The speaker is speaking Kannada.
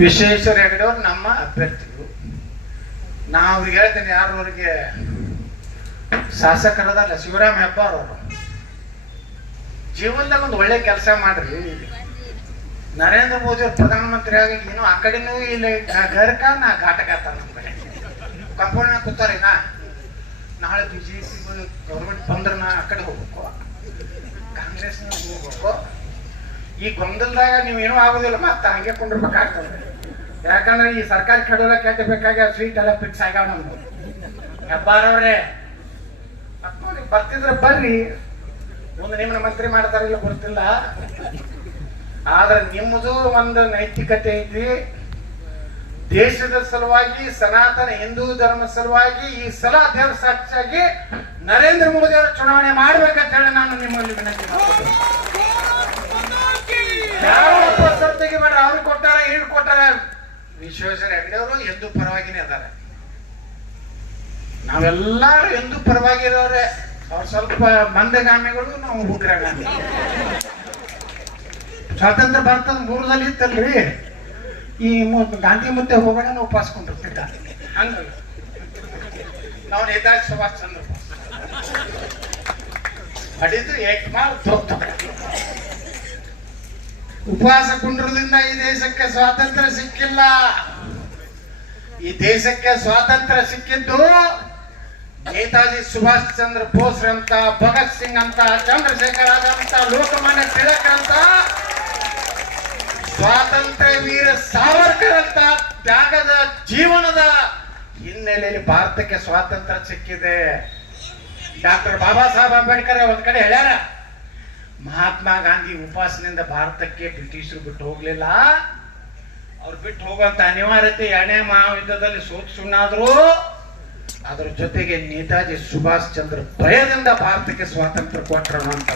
ವಿಶ್ವೇಶ್ವರ ಹೆಗಡೆ ಅವ್ರು ನಮ್ಮ ಅಭ್ಯರ್ಥಿಗಳು. ನಾ ಅವ್ರಿಗೆ ಹೇಳ್ತೀನಿ, ಯಾರು ಅವ್ರಿಗೆ ಶಾಸಕರದಲ್ಲ ಶಿವರಾಮ್ ಹೆಬ್ಬಾರ್ ಅವರು ಜೀವನದಲ್ಲಿ ಒಂದು ಒಳ್ಳೆ ಕೆಲಸ ಮಾಡ್ರಿ. ನರೇಂದ್ರ ಮೋದಿ ಅವರು ಪ್ರಧಾನಮಂತ್ರಿ ಆಗಿ ಏನು ಆ ಕಡೆನೂ ಇಲ್ಲಿ ಗರ್ಕ ನಾ ಘಾಟಕ ನಮ್ಮ ಕಡೆ. ಕಂಪೌಂಡ್ ನಾಳೆ ಬಿ ಜೆ ಪಿ ಗೌರ್ಮೆಂಟ್ ಬಂದ್ರೆ ನಾ ಆ ಕಡೆ ಹೋಗ್ಬೇಕು. ಕಾಂಗ್ರೆಸ್ ಹೋಗ್ಬೇಕು. ಈ ಗೊಂದಲದಾಗ ನೀವೇನೂ ಆಗೋದಿಲ್ಲ, ಮತ್ತೆ ಹಂಗೆ ಕೊಂಡಿರ್ಬೇಕಾಗ್ತದೆ ಯಾಕಂದ್ರೆ ಈ ಸರ್ಕಾರ ಕೆಡೋಲ್ಲ ಕೆಟ್ಟಬೇಕಾಗಿ ಸ್ವೀಟ್ ಎಲ್ಲ ಫಿಕ್ಸ್ ಆಗ್ಯಾವ ನಮ್ದು. ಹೆಬ್ಬಾರವ್ರೆ ನೋಡಿ ಬರ್ತಿದ್ರೆ ಬರ್ರಿ. ಒಂದು ನಿಮ್ಮನ್ನ ಮಂತ್ರಿ ಮಾಡ್ತಾರಿಲ್ಲ ಗೊತ್ತಿಲ್ಲ. ಆದ್ರೆ ನಿಮ್ಮದು ಒಂದು ನೈತಿಕತೆ ಐತಿ. ದೇಶದ ಸಲುವಾಗಿ, ಸನಾತನ ಹಿಂದೂ ಧರ್ಮ ಸಲುವಾಗಿ ಈ ಸಲ ದೇವರ ಸಾಕ್ಷಿಯಾಗಿ ನರೇಂದ್ರ ಮೋದಿ ಅವರು ಚುನಾವಣೆ ಮಾಡ್ಬೇಕಂತ ಹೇಳಿ ನಾನು ನಿಮ್ಮಲ್ಲಿ ವಿನಂತಿ ಯಾವ ಸರ್ತಿಗೆ ಬೇಡ ಅವ್ರು ಕೊಟ್ಟಾರ ಇವ್ರು ಕೊಟ್ಟಾರ ವಿಶ್ವೇಶ್ವರ ಹೆಗಡೆ ಅವರು ಎಂದು ಪರವಾಗಿನೇ ಇದ್ದಾರೆ. ನಾವೆಲ್ಲರೂ ಎಂದು ಪರವಾಗಿರೋರೆ ಅವ್ರು ಸ್ವಲ್ಪ ಮಂದಗಾಮಿಗಳು, ನಾವು ಉಗ್ರಗಾಮಿ. ಸ್ವಾತಂತ್ರ್ಯ ಭಾರತದ ಮೂರದಲ್ಲಿ ಇತ್ತಲ್ರಿ? ಈ ಗಾಂಧಿ ಮುದ್ದೆ ಹೋಗೋಣ ನಾವು ಉಪಾಸ್ಕೊಂಡಿರ್ತಿದ್ದ ಹಂಗ ನಾವು ನೇತಾಜಿ ಸುಭಾಷ್ ಚಂದ್ರ ಬೋಸ್ ಮಾರ್ ದೊಡ್ಡ ಉಪವಾಸ ಕುಂಡ್ರದಿಂದ ಈ ದೇಶಕ್ಕೆ ಸ್ವಾತಂತ್ರ್ಯ ಸಿಕ್ಕಿಲ್ಲ. ಈ ದೇಶಕ್ಕೆ ಸ್ವಾತಂತ್ರ್ಯ ಸಿಕ್ಕಿದ್ದು ನೇತಾಜಿ ಸುಭಾಷ್ ಚಂದ್ರ ಬೋಸ್ ಅಂತ ಭಗತ್ ಸಿಂಗ್ ಅಂತ, ಚಂದ್ರಶೇಖರ್ ಅಂತ, ಲೋಕಮಾನ್ಯ ತಿಲಕ್ ಅಂತ ಸ್ವಾತಂತ್ರ್ಯ ವೀರ ಸಾವರ್ಕರ್ ಅಂತ ತ್ಯಾಗದ ಜೀವನದ ಹಿನ್ನೆಲೆಯಲ್ಲಿ ಭಾರತಕ್ಕೆ ಸ್ವಾತಂತ್ರ್ಯ ಸಿಕ್ಕಿದೆ. ಡಾಕ್ಟರ್ ಬಾಬಾ ಸಾಹೇಬ್ ಅಂಬೇಡ್ಕರ್ ಒಂದ್ ಕಡೆ ಹೇಳ್ಯಾರ ಮಹಾತ್ಮ ಗಾಂಧಿ ಉಪಾಸನೆಯಿಂದ ಭಾರತಕ್ಕೆ ಬ್ರಿಟಿಷರು ಬಿಟ್ಟು ಹೋಗ್ಲಿಲ್ಲ. ಅವ್ರು ಬಿಟ್ಟು ಹೋಗುವಂತ ಅನಿವಾರ್ಯತೆ ಎರಡನೇ ಮಹಾಯುದ್ಧದಲ್ಲಿ ಸೋತ್ ಸುಣ್ಣಾದ್ರು ಅದ್ರ ಜೊತೆಗೆ ನೇತಾಜಿ ಸುಭಾಷ್ ಚಂದ್ರ ಭಯದಿಂದ ಭಾರತಕ್ಕೆ ಸ್ವಾತಂತ್ರ್ಯ ಕೊಟ್ಟರು ಅಂತ